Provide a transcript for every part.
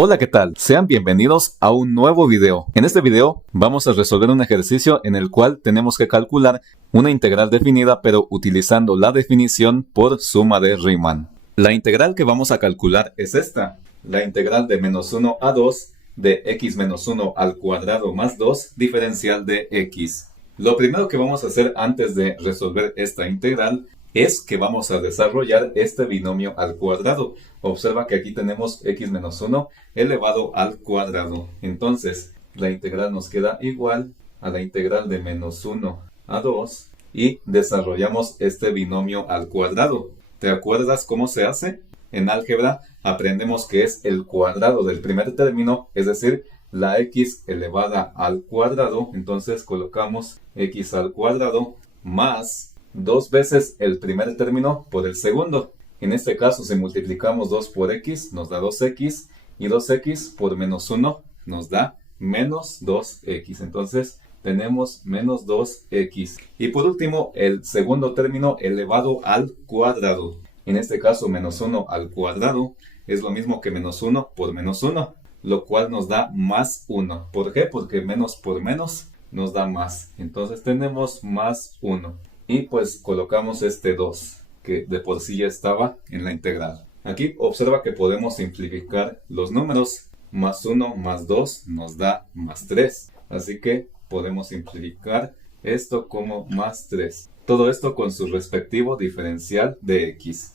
Hola, ¿qué tal? Sean bienvenidos a un nuevo video. En este video vamos a resolver un ejercicio en el cual tenemos que calcular una integral definida pero utilizando la definición por suma de Riemann. La integral que vamos a calcular es esta. La integral de menos 1 a 2 de x menos 1 al cuadrado más 2 diferencial de x. Lo primero que vamos a hacer antes de resolver esta integral es que vamos a desarrollar este binomio al cuadrado. Observa que aquí tenemos x menos 1 elevado al cuadrado. Entonces, la integral nos queda igual a la integral de menos 1 a 2 y desarrollamos este binomio al cuadrado. ¿Te acuerdas cómo se hace? En álgebra aprendemos que es el cuadrado del primer término, es decir, la x elevada al cuadrado. Entonces colocamos x al cuadrado más 2 veces el primer término por el segundo. En este caso, si multiplicamos 2 por x, nos da 2x, y 2x por menos 1 nos da menos 2x. Entonces, tenemos menos 2x. Y por último, el segundo término elevado al cuadrado. En este caso, menos 1 al cuadrado es lo mismo que menos 1 por menos 1, lo cual nos da más 1. ¿Por qué? Porque menos por menos nos da más. Entonces, tenemos más 1. Y pues colocamos este 2, que de por sí ya estaba en la integral. Aquí observa que podemos simplificar los números. Más 1 más 2 nos da más 3. Así que podemos simplificar esto como más 3. Todo esto con su respectivo diferencial de x.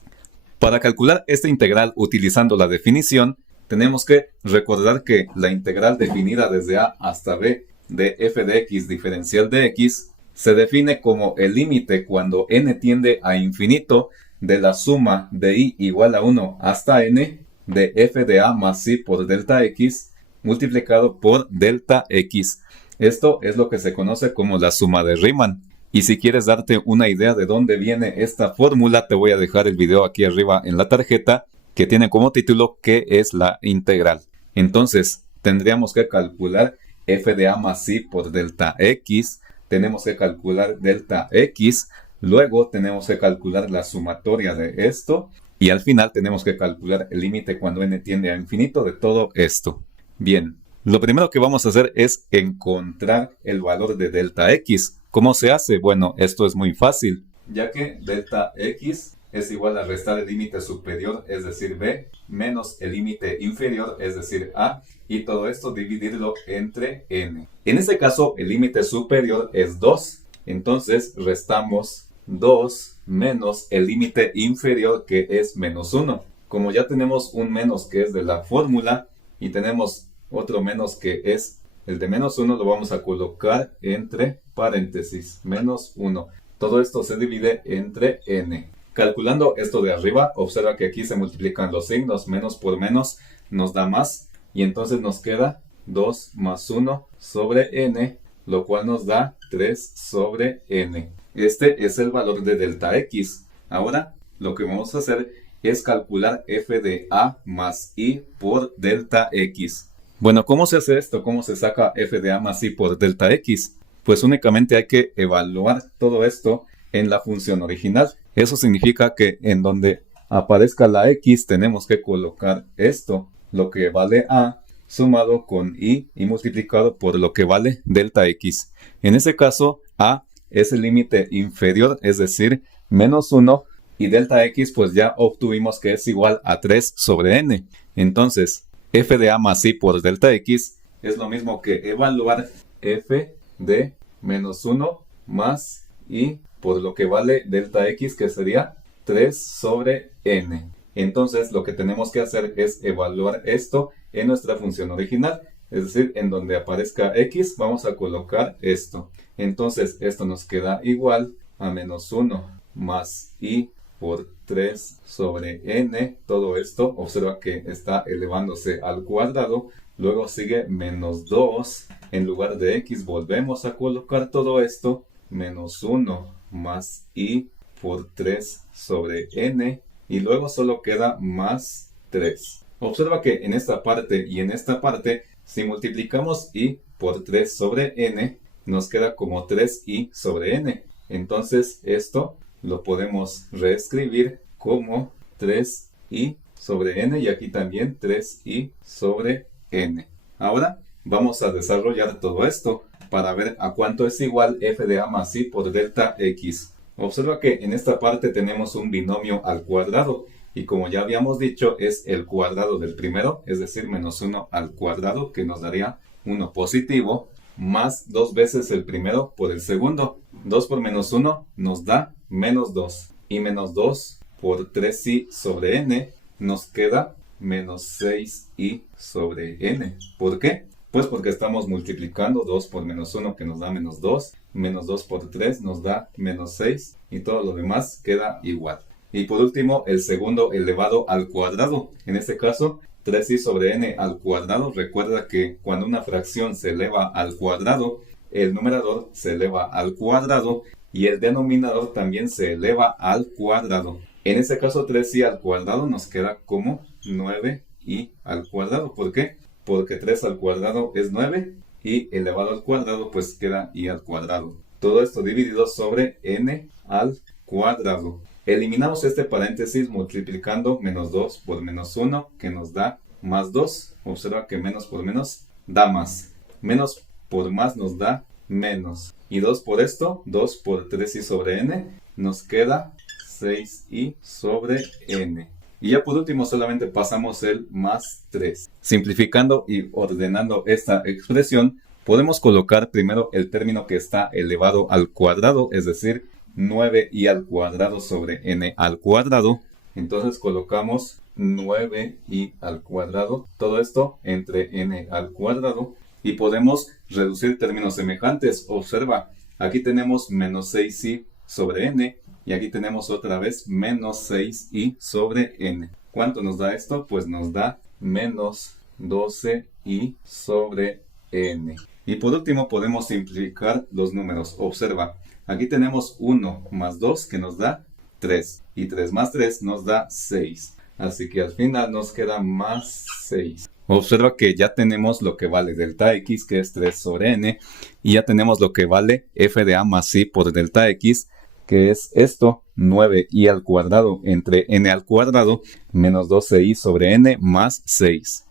Para calcular esta integral utilizando la definición, tenemos que recordar que la integral definida desde a hasta b de f de x diferencial de x se define como el límite cuando n tiende a infinito de la suma de i igual a 1 hasta n de f de a más i por delta x multiplicado por delta x. Esto es lo que se conoce como la suma de Riemann. Y si quieres darte una idea de dónde viene esta fórmula, te voy a dejar el video aquí arriba en la tarjeta que tiene como título ¿qué es la integral? Entonces, tendríamos que calcular f de a más i por delta x. Tenemos que calcular delta x, luego tenemos que calcular la sumatoria de esto y al final tenemos que calcular el límite cuando n tiende a infinito de todo esto. Bien, lo primero que vamos a hacer es encontrar el valor de delta x. ¿Cómo se hace? Bueno, esto es muy fácil, ya que delta x es igual a restar el límite superior, es decir, b, menos el límite inferior, es decir, a, y todo esto dividirlo entre n. En este caso, el límite superior es 2, entonces restamos 2 menos el límite inferior que es menos 1. Como ya tenemos un menos que es de la fórmula y tenemos otro menos que es el de menos 1, lo vamos a colocar entre paréntesis, menos 1. Todo esto se divide entre n. Calculando esto de arriba, observa que aquí se multiplican los signos, menos por menos nos da más, y entonces nos queda 2 más 1 sobre n, lo cual nos da 3 sobre n. Este es el valor de delta x. Ahora, lo que vamos a hacer es calcular f de a más i por delta x. Bueno, ¿cómo se hace esto? ¿Cómo se saca f de a más i por delta x? Pues únicamente hay que evaluar todo esto en la función original. Eso significa que en donde aparezca la x tenemos que colocar esto, lo que vale a, sumado con i y multiplicado por lo que vale delta x. En ese caso, a es el límite inferior, es decir, menos 1, y delta x pues ya obtuvimos que es igual a 3 sobre n. Entonces, f de a más i por delta x es lo mismo que evaluar f de menos 1 más i por lo que vale delta x, que sería 3 sobre n. Entonces, lo que tenemos que hacer es evaluar esto en nuestra función original. Es decir, en donde aparezca x, vamos a colocar esto. Entonces, esto nos queda igual a menos 1 más i por 3 sobre n. Todo esto, observa que está elevándose al cuadrado. Luego sigue menos 2. En lugar de x, volvemos a colocar todo esto. Menos 1 más i por 3 sobre n. Y luego solo queda más 3. Observa que en esta parte y en esta parte, si multiplicamos i por 3 sobre n, nos queda como 3i sobre n. Entonces esto lo podemos reescribir como 3i sobre n y aquí también 3i sobre n. Ahora vamos a desarrollar todo esto para ver a cuánto es igual f de a más i por delta x. Observa que en esta parte tenemos un binomio al cuadrado y como ya habíamos dicho es el cuadrado del primero, es decir, menos 1 al cuadrado que nos daría 1 positivo más 2 veces el primero por el segundo. 2 por menos 1 nos da menos 2 y menos 2 por 3i sobre n nos queda menos 6i sobre n. ¿Por qué? Pues porque estamos multiplicando 2 por menos 1 que nos da menos 2, menos 2 por 3 nos da menos 6 y todo lo demás queda igual. Y por último, el segundo elevado al cuadrado. En este caso, 3i sobre n al cuadrado. Recuerda que cuando una fracción se eleva al cuadrado, el numerador se eleva al cuadrado y el denominador también se eleva al cuadrado. En este caso, 3i al cuadrado nos queda como 9i al cuadrado. ¿Por qué? Porque 3 al cuadrado es 9 y elevado al cuadrado pues queda i al cuadrado. Todo esto dividido sobre n al cuadrado. Eliminamos este paréntesis multiplicando menos 2 por menos 1 que nos da más 2. Observa que menos por menos da más. Menos por más nos da menos. Y 2 por esto, 2 por 3i sobre n, nos queda 6i sobre n. Y ya por último solamente pasamos el más 3. Simplificando y ordenando esta expresión, podemos colocar primero el término que está elevado al cuadrado, es decir, 9i al cuadrado sobre n al cuadrado. Entonces colocamos 9i al cuadrado, todo esto entre n al cuadrado. Y podemos reducir términos semejantes. Observa, aquí tenemos menos 6i sobre n. Y aquí tenemos otra vez menos 6i sobre n. ¿Cuánto nos da esto? Pues nos da menos 12i sobre n. Y por último podemos simplificar los números. Observa, aquí tenemos 1 más 2 que nos da 3. Y 3 más 3 nos da 6. Así que al final nos queda más 6. Observa que ya tenemos lo que vale delta x, que es 3 sobre n. Y ya tenemos lo que vale f de a más i por delta x, que es esto, 9i al cuadrado entre n al cuadrado menos 12i sobre n más 6.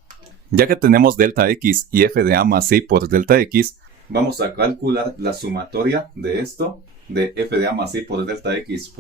Ya que tenemos delta x y f de a más i por delta x, vamos a calcular la sumatoria de esto, de f de a más i por delta x,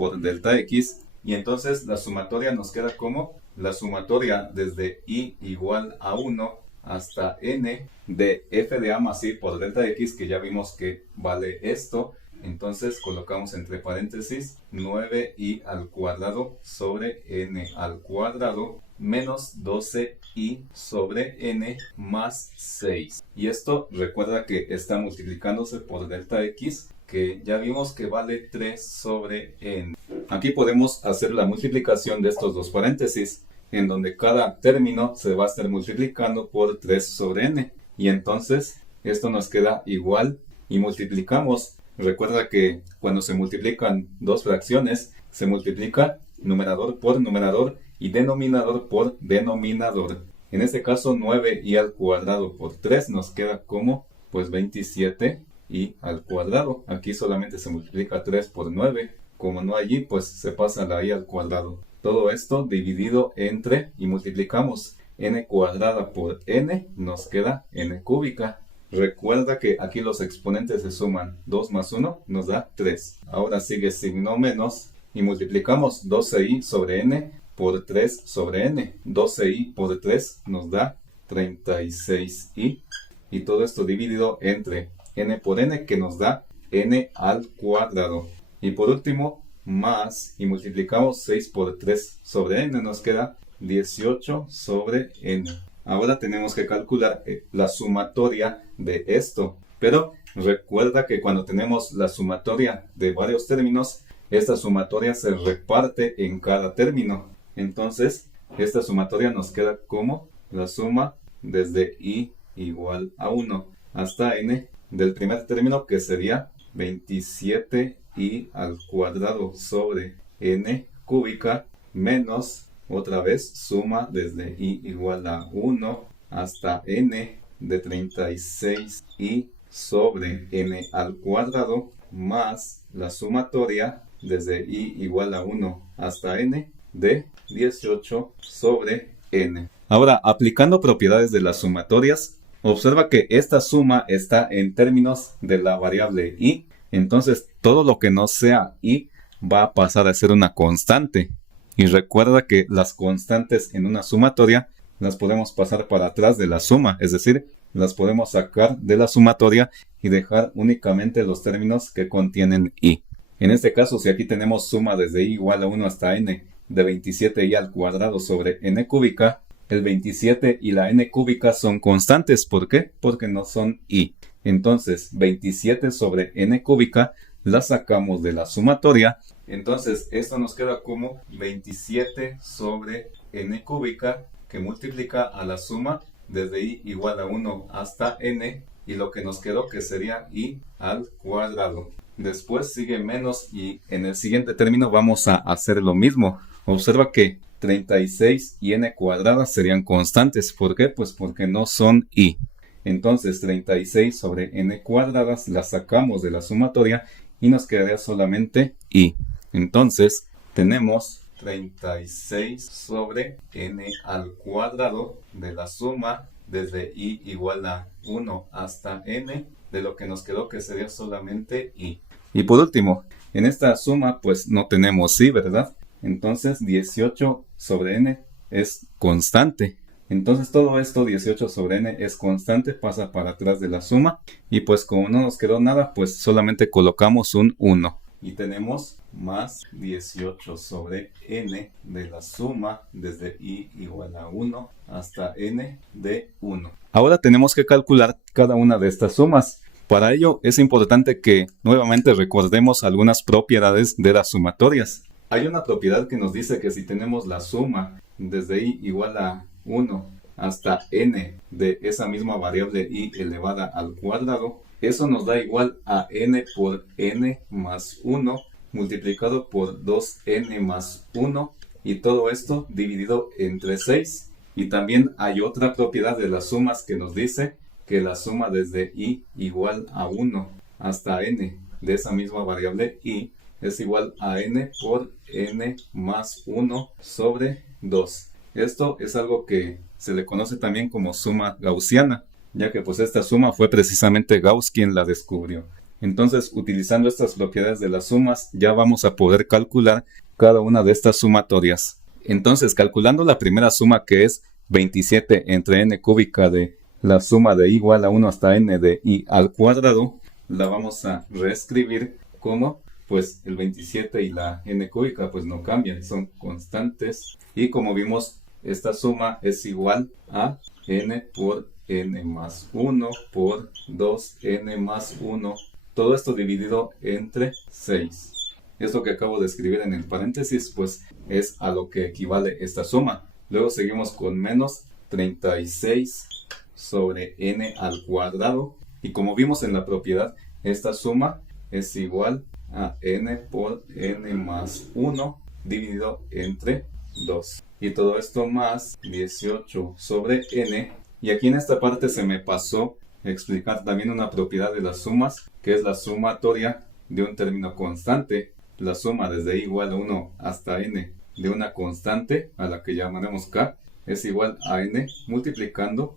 y entonces la sumatoria nos queda como la sumatoria desde i igual a 1 hasta n de f de a más i por delta x, que ya vimos que vale esto. Entonces colocamos entre paréntesis 9i al cuadrado sobre n al cuadrado menos 12i sobre n más 6. Y esto recuerda que está multiplicándose por delta x, que ya vimos que vale 3 sobre n. Aquí podemos hacer la multiplicación de estos dos paréntesis, en donde cada término se va a estar multiplicando por 3 sobre n. Y entonces esto nos queda igual y multiplicamos. Recuerda que cuando se multiplican dos fracciones, se multiplica numerador por numerador y denominador por denominador. En este caso 9i al cuadrado por 3 nos queda como pues 27i al cuadrado. Aquí solamente se multiplica 3 por 9. Como no hay i, pues se pasa la i al cuadrado. Todo esto dividido entre y multiplicamos n cuadrada por n, nos queda n cúbica. Recuerda que aquí los exponentes se suman. 2 más 1 nos da 3. Ahora sigue signo menos y multiplicamos 12i sobre n por 3 sobre n. 12i por 3 nos da 36i. Y todo esto dividido entre n por n, que nos da n al cuadrado. Y por último, más, y multiplicamos 6 por 3 sobre n, nos queda 18 sobre n. Ahora tenemos que calcular la sumatoria de esto. Pero recuerda que cuando tenemos la sumatoria de varios términos, esta sumatoria se reparte en cada término. Entonces, esta sumatoria nos queda como la suma desde i igual a 1 hasta n del primer término, que sería 27i al cuadrado sobre n cúbica menos, otra vez, suma desde i igual a 1 hasta n de 36i sobre n al cuadrado más la sumatoria desde i igual a 1 hasta n de 18 sobre n. Ahora, aplicando propiedades de las sumatorias, observa que esta suma está en términos de la variable y, entonces todo lo que no sea y va a pasar a ser una constante. Y recuerda que las constantes en una sumatoria las podemos pasar para atrás de la suma, es decir, las podemos sacar de la sumatoria y dejar únicamente los términos que contienen y. En este caso, si aquí tenemos suma desde i igual a 1 hasta n de 27i al cuadrado sobre n cúbica, el 27 y la n cúbica son constantes. ¿Por qué? Porque no son i. Entonces, 27 sobre n cúbica la sacamos de la sumatoria. Entonces, esto nos queda como 27 sobre n cúbica que multiplica a la suma desde i igual a 1 hasta n, y lo que nos quedó que sería i al cuadrado. Después sigue menos y en el siguiente término vamos a hacer lo mismo. Observa que 36 y n cuadrada serían constantes. ¿Por qué? Pues porque no son i. Entonces 36 sobre n cuadradas la sacamos de la sumatoria y nos quedaría solamente i. Entonces tenemos 36 sobre n al cuadrado de la suma desde i igual a 1 hasta n, de lo que nos quedó que sería solamente i. Y por último, en esta suma pues no tenemos i, ¿verdad? Entonces 18 sobre n es constante. Entonces todo esto, 18 sobre n, es constante, pasa para atrás de la suma. Y pues como no nos quedó nada, pues solamente colocamos un 1. Y tenemos más 18 sobre n de la suma desde i igual a 1 hasta n de 1. Ahora tenemos que calcular cada una de estas sumas. Para ello es importante que nuevamente recordemos algunas propiedades de las sumatorias. Hay una propiedad que nos dice que si tenemos la suma desde i igual a 1 hasta n de esa misma variable i elevada al cuadrado, eso nos da igual a n por n más 1 multiplicado por 2n más 1, y todo esto dividido entre 6. Y también hay otra propiedad de las sumas que nos dice que la suma desde i igual a 1 hasta n de esa misma variable i es igual a n por n más 1 sobre 2. Esto es algo que se le conoce también como suma gaussiana, ya que pues esta suma fue precisamente Gauss quien la descubrió. Entonces, utilizando estas propiedades de las sumas, ya vamos a poder calcular cada una de estas sumatorias. Entonces, calculando la primera suma, que es 27 entre n cúbica de la suma de i igual a 1 hasta n de i al cuadrado, la vamos a reescribir como, pues el 27 y la n cúbica pues no cambian, son constantes. Y como vimos, esta suma es igual a n por n más 1 por 2n más 1. Todo esto dividido entre 6. Esto que acabo de escribir en el paréntesis pues es a lo que equivale esta suma. Luego seguimos con menos 36 sobre n al cuadrado. Y como vimos en la propiedad, esta suma es igual a n por n más 1 dividido entre 2. Y todo esto más 18 sobre n. Y aquí en esta parte se me pasó explicar también una propiedad de las sumas, que es la sumatoria de un término constante. La suma desde i igual a 1 hasta n de una constante, a la que llamaremos k, es igual a n multiplicando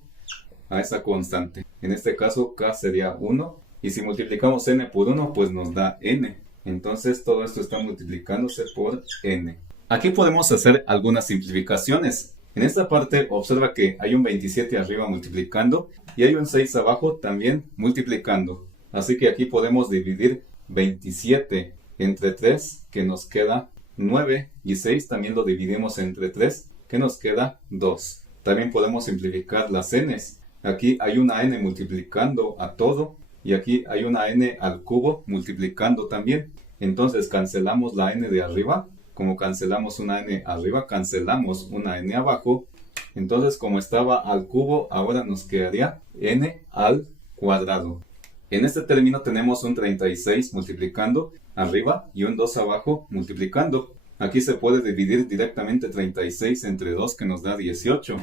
a esa constante. En este caso k sería 1, y si multiplicamos n por 1 pues nos da n. Entonces todo esto está multiplicándose por n. Aquí podemos hacer algunas simplificaciones. En esta parte observa que hay un 27 arriba multiplicando y hay un 6 abajo también multiplicando. Así que aquí podemos dividir 27 entre 3, que nos queda 9, y 6 también lo dividimos entre 3, que nos queda 2. También podemos simplificar las n's. Aquí hay una n multiplicando a todo y aquí hay una n al cubo multiplicando también. Entonces cancelamos la n de arriba. Como cancelamos una n arriba, cancelamos una n abajo. Entonces, como estaba al cubo, ahora nos quedaría n al cuadrado. En este término tenemos un 36 multiplicando arriba y un 2 abajo multiplicando. Aquí se puede dividir directamente 36 entre 2, que nos da 18.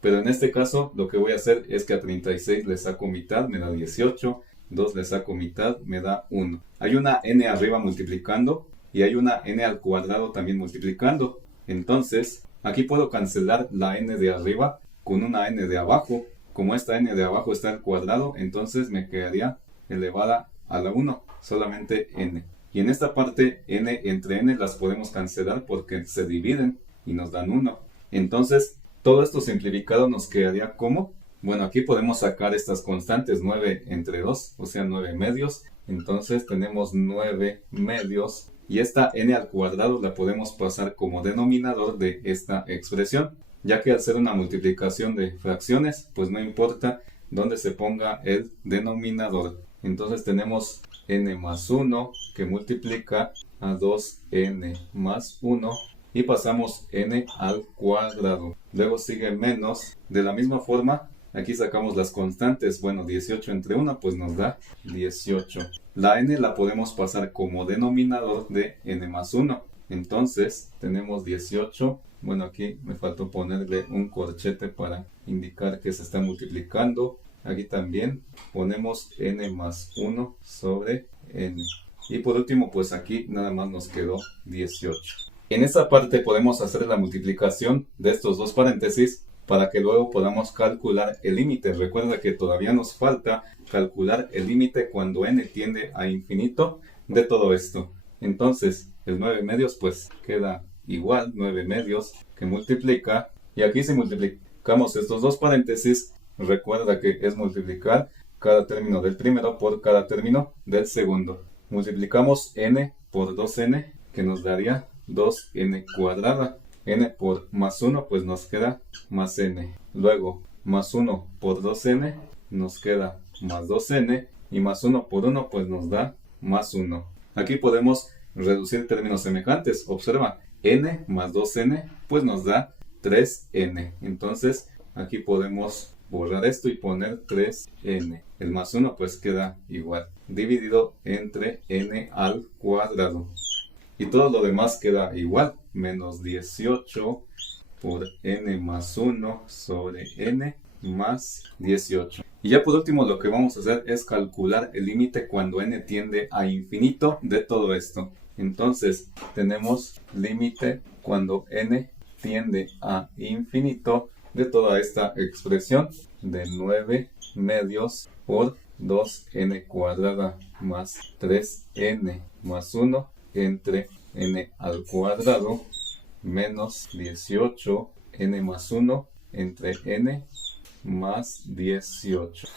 Pero en este caso, lo que voy a hacer es que a 36 le saco mitad, me da 18. 2 le saco mitad, me da 1. Hay una n arriba multiplicando y hay una n al cuadrado también multiplicando. Entonces, aquí puedo cancelar la n de arriba con una n de abajo. Como esta n de abajo está al cuadrado, entonces me quedaría elevada a la 1, solamente n. Y en esta parte, n entre n las podemos cancelar porque se dividen y nos dan 1. Entonces, todo esto simplificado nos quedaría como, bueno, aquí podemos sacar estas constantes, 9 entre 2, o sea, 9 medios. Entonces tenemos 9 medios y esta n al cuadrado la podemos pasar como denominador de esta expresión, ya que al ser una multiplicación de fracciones, pues no importa dónde se ponga el denominador. Entonces tenemos n más 1 que multiplica a 2n más 1 y pasamos n al cuadrado. Luego sigue menos. De la misma forma, aquí sacamos las constantes. Bueno, 18 entre 1 pues nos da 18. La n la podemos pasar como denominador de n más 1. Entonces tenemos 18. Bueno, aquí me faltó ponerle un corchete para indicar que se está multiplicando. Aquí también ponemos n más 1 sobre n. Y por último, pues aquí nada más nos quedó 18. En esta parte podemos hacer la multiplicación de estos dos paréntesis para que luego podamos calcular el límite. Recuerda que todavía nos falta calcular el límite cuando n tiende a infinito de todo esto. Entonces, el 9 medios pues queda igual, 9 medios que multiplica. Y aquí si multiplicamos estos dos paréntesis, recuerda que es multiplicar cada término del primero por cada término del segundo. Multiplicamos n por 2n que nos daría 2n cuadrada. N por más 1 pues nos queda más n. Luego más 1 por 2n nos queda más 2n. Y más 1 por 1 pues nos da más 1. Aquí podemos reducir términos semejantes. Observa, n más 2n pues nos da 3n. Entonces aquí podemos borrar esto y poner 3n. El más 1 pues queda igual, dividido entre n al cuadrado. Y todo lo demás queda igual, menos 18 por n más 1 sobre n más 18. Y ya por último lo que vamos a hacer es calcular el límite cuando n tiende a infinito de todo esto. Entonces tenemos límite cuando n tiende a infinito de toda esta expresión de 9 medios por 2n cuadrada más 3n más 1 entre n al cuadrado menos 18 n más 1 entre n más 18.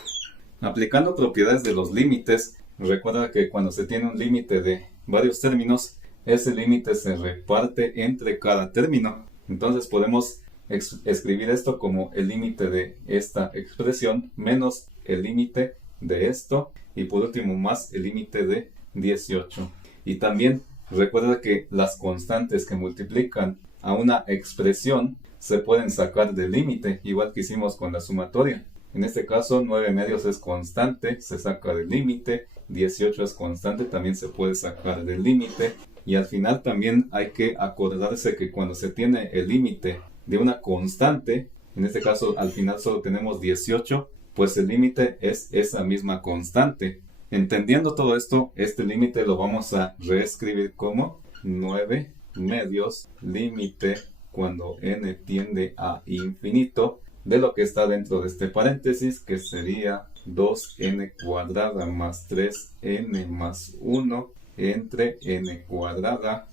Aplicando propiedades de los límites, recuerda que cuando se tiene un límite de varios términos, ese límite se reparte entre cada término. Entonces podemos escribir esto como el límite de esta expresión menos el límite de esto y por último más el límite de 18. Y también recuerda que las constantes que multiplican a una expresión se pueden sacar del límite, igual que hicimos con la sumatoria. En este caso 9 medios es constante, se saca del límite, 18 es constante, también se puede sacar del límite. Y al final también hay que acordarse que cuando se tiene el límite de una constante, en este caso al final solo tenemos 18, pues el límite es esa misma constante. Entendiendo todo esto, este límite lo vamos a reescribir como 9 medios límite cuando n tiende a infinito de lo que está dentro de este paréntesis, que sería 2n cuadrada más 3n más 1 entre n cuadrada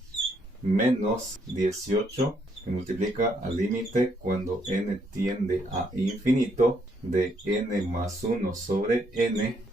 menos 18 que multiplica al límite cuando n tiende a infinito de n más 1 sobre n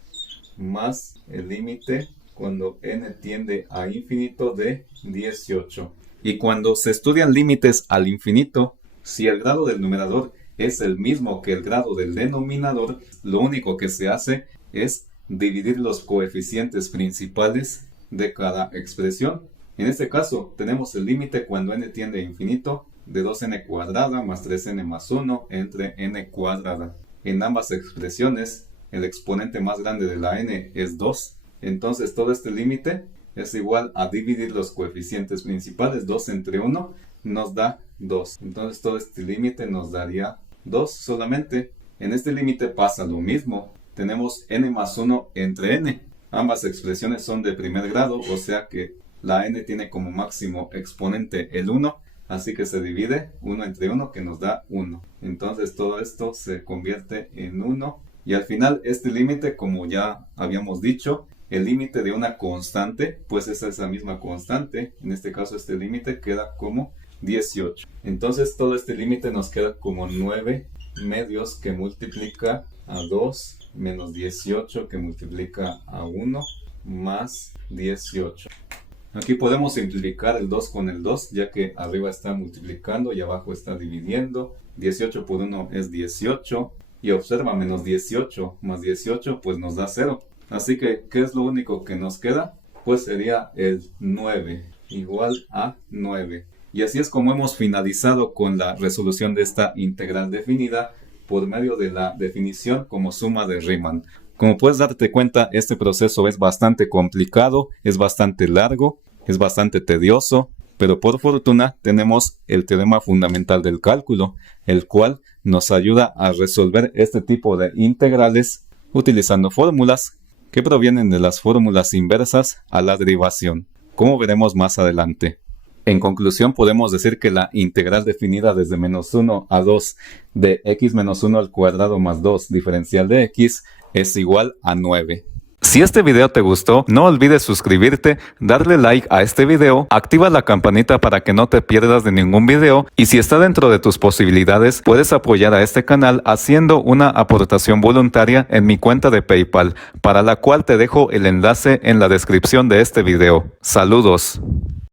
más el límite cuando n tiende a infinito de 18. Y cuando se estudian límites al infinito, si el grado del numerador es el mismo que el grado del denominador, lo único que se hace es dividir los coeficientes principales de cada expresión. En este caso, tenemos el límite cuando n tiende a infinito de 2n cuadrada más 3n más 1 entre n cuadrada. En ambas expresiones, el exponente más grande de la n es 2. Entonces, todo este límite es igual a dividir los coeficientes principales. 2 entre 1 nos da 2. Entonces, todo este límite nos daría 2 solamente. En este límite pasa lo mismo. Tenemos n más 1 entre n. Ambas expresiones son de primer grado, o sea que la n tiene como máximo exponente el 1. así que se divide 1 entre 1 que nos da 1. Entonces todo esto se convierte en 1 y al final este límite, como ya habíamos dicho, el límite de una constante, pues es esa misma constante. En este caso este límite queda como 18. Entonces todo este límite nos queda como 9 medios que multiplica a 2 menos 18 que multiplica a 1 más 18. Aquí podemos simplificar el 2 con el 2, ya que arriba está multiplicando y abajo está dividiendo. 18 por 1 es 18. Y observa, menos 18 más 18 pues nos da 0. Así que, ¿qué es lo único que nos queda? Pues sería el 9, igual a 9. Y así es como hemos finalizado con la resolución de esta integral definida por medio de la definición como suma de Riemann. Como puedes darte cuenta, este proceso es bastante complicado, es bastante largo, es bastante tedioso, pero por fortuna tenemos el teorema fundamental del cálculo, el cual nos ayuda a resolver este tipo de integrales utilizando fórmulas que provienen de las fórmulas inversas a la derivación, como veremos más adelante. En conclusión, podemos decir que la integral definida desde menos 1 a 2 de x menos 1 al cuadrado más 2 diferencial de x es igual a 9. Si este video te gustó, no olvides suscribirte, darle like a este video, activa la campanita para que no te pierdas de ningún video y si está dentro de tus posibilidades, puedes apoyar a este canal haciendo una aportación voluntaria en mi cuenta de PayPal, para la cual te dejo el enlace en la descripción de este video. Saludos.